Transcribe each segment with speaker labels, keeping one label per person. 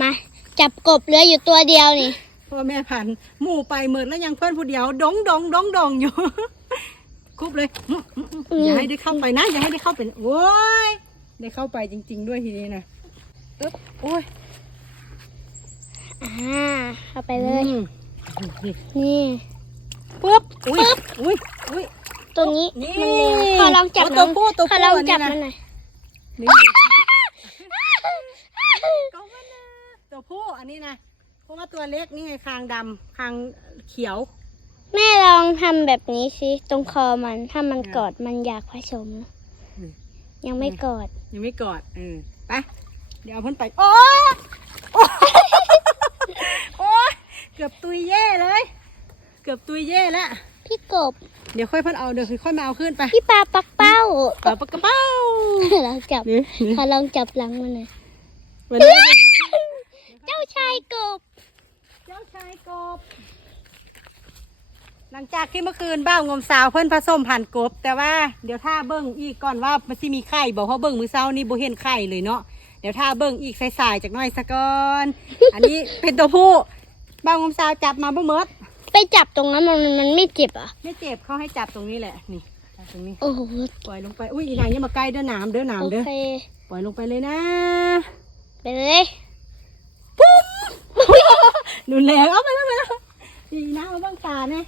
Speaker 1: มา จับกบเหลืออยู่ตัวเดียวนี่
Speaker 2: พ่อแม่พันธุ์หมู่ไปเหมือนแล้วยังเพื่อนผู้เดียวดองดองดองดองอยู่ คุบเลยอื้ออื้ออื้ออย่าให้ได้เข้าไปนะอย่าให้ได้เข้าไปโอ้ยได้เข้าไปจริง ๆ ด้วยทีนี้นะอึ๊บโอ้ย
Speaker 1: อ่าเข้าไปเลย
Speaker 2: อืมนี่
Speaker 1: นี่
Speaker 2: ปุ๊บอุ้ยอุ้ยอุ้ย
Speaker 1: ตัวนี้
Speaker 2: นี่
Speaker 1: มันเร็วขอลองจับ
Speaker 2: เอาตัวผู้ตัว
Speaker 1: ขอ
Speaker 2: ผู้
Speaker 1: ลอง
Speaker 2: อัน
Speaker 1: จั
Speaker 2: นี้
Speaker 1: บ
Speaker 2: นะ
Speaker 1: มันหน่อย
Speaker 2: นี่ก็มันนะ ตัวผู้อันนี้นะเพราะว่าตัวเล็กนี่ไงคางดำคางเขียว
Speaker 1: แม่ลองทำแบบนี้สิตรงคอมันถ้ามัน
Speaker 2: อะ
Speaker 1: กอดมันอยากผสม
Speaker 2: อืม
Speaker 1: ยังไม่กอด
Speaker 2: ยังไม่กอดเออไปเดี๋ยวเอาเพิ่นไปโอ้ยโอ้ยโอ้ยเกือบตุยเย่เลย เกือบตุยเย่แล้ว
Speaker 1: พี่กบ
Speaker 2: เดี๋ยวค่อยเพิ่นเอาเดี๋ยวค่อยมาเอาขึ้นไป
Speaker 1: พี่ปลาปักเป้า
Speaker 2: เป่าปากกระเป๋า
Speaker 1: ลองจับ
Speaker 2: นี่นี่
Speaker 1: ขอลองจับหลังมันหน่อย
Speaker 2: วันนี้
Speaker 1: เจ้าชายกบ
Speaker 2: เจ้าชายกบ หลังจากที่เมื่อคืนบ้าวงมสาวเพิ่นผสมผ่านกบ แต่ว่าเดี๋ยวถ้าเบิ่งอีกก่อนว่ามันสิมีไข่บอกเพราะเบิ่งมือเช้านี่บ่เห็นไข่เลยเนาะเดี๋ยวถ้าเบิ่งอีกสายๆจากหน้อยสะก่อน อันนี้เป็นตัวผู้บ้าวงมสาวจับมาบ่หมด
Speaker 1: ไปจับตรงนั้นมันมันไม่เจ็บเหรอะ
Speaker 2: ไม่เจ็บเขาให้จับตรงนี้แหละนี่จับตรงนี้
Speaker 1: โอ้โห
Speaker 2: ปล่อยลงไปอุ้ยอีนางอย่ามาใกล้เด้อน้ำเด้อ
Speaker 1: โอ
Speaker 2: น้ำเด้อ
Speaker 1: เค
Speaker 2: ปล่อยลงไปเลยนะ
Speaker 1: ไปเลย
Speaker 2: รุนแรงเอาไปแล้วไปแล้วนี่นะเอาบ้างตาเนี่ย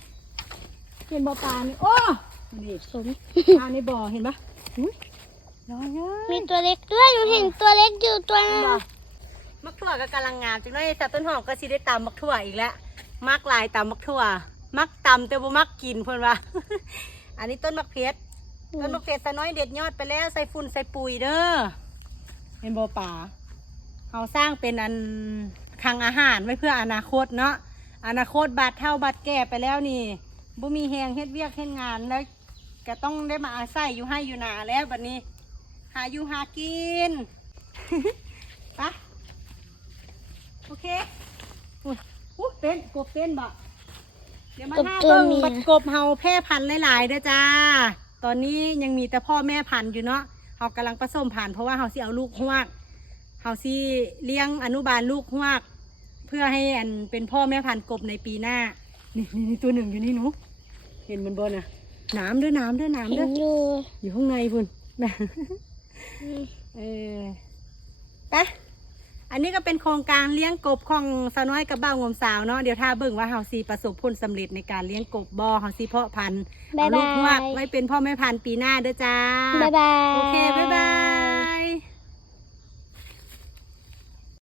Speaker 2: เห็นบ่อปลานี่โอ้นี่
Speaker 1: สม
Speaker 2: ปลาในบ่อเห็นปะอุ้ยน้อยเอ้
Speaker 1: มี
Speaker 2: ย
Speaker 1: ตัวเล็กด้วยหนูเห็นตัวเล็กอยู่ตัวนึง
Speaker 2: บ่มักถั่วก็กำลังงามจังเลยแต่ต้นหอมก็สิได้ตำมักถั่วอีกแล้วมักหลายตำมักถั่ว มักตำแต่บ่มักกินเพิ่นว่า อันนี้ต้นมักเพชรต้นมะเขือสน้อยเด็ดยอดไปแล้วใส่ฝุ่นใส่ปุ๋ยเด้อเป็นบ่อป่าเขาสร้างเป็นอัน คลังอาหารไว้เพื่ออนาคตเนาะอนาคตบาดเท่าบาดแก่ไปแล้วนี่บ่มีแหงเฮ็ดเวียกเฮ็ดงานแล้วก็ต้องได้มาอาศัยอยู่ให้อยู่นาแล้วบัดนี้ หาอยู่หากินไปะโอเคอุ้ยอู้เต้นกบเต้นบ่เดี๋ยวมาหน้าเบิ่งบัดกบเฮาแพร่พันธุ์หลายๆเด้อจ้า ตอนนี้ยังมีแต่พ่อแม่พันธุ์อยู่เนาะเฮากำลังผสมพันธุ์เพราะว่าเฮาสิเอาลูกฮวกเฮาสิเลี้ยงอนุบาลลูกฮวกเพื่อให้อันเป็นพ่อแม่พันธุ์กบในปีหน้า นี่นี่นี่ตัวหนึ่งอยู่นี่หนูเห็นมันบนอะน้ำเด้อน้ำเด้อน้ำ
Speaker 1: เห็
Speaker 2: เด้อน
Speaker 1: อยู่
Speaker 2: อยู่ข้างในพุ่น
Speaker 1: อืม
Speaker 2: เออไปะอันนี้ก็เป็นโครงการเลี้ยงกบของสาวน้อยกับบ้าวงมสาวเนาะเดี๋ยวถ้าเบิ่งว่าเฮาซีประสบผลสำเร็จในการเลี้ยงกบบอเฮาซีเพาะพันธุ์
Speaker 1: บ๊า
Speaker 2: เอา
Speaker 1: ย
Speaker 2: ลู
Speaker 1: บาก
Speaker 2: หวก
Speaker 1: ย
Speaker 2: ไว้เป็นพ่อแม่พันธุ์ปีหน้าเด้อจ้า
Speaker 1: บ๊ายบาย
Speaker 2: โอเคบ๊ายบาย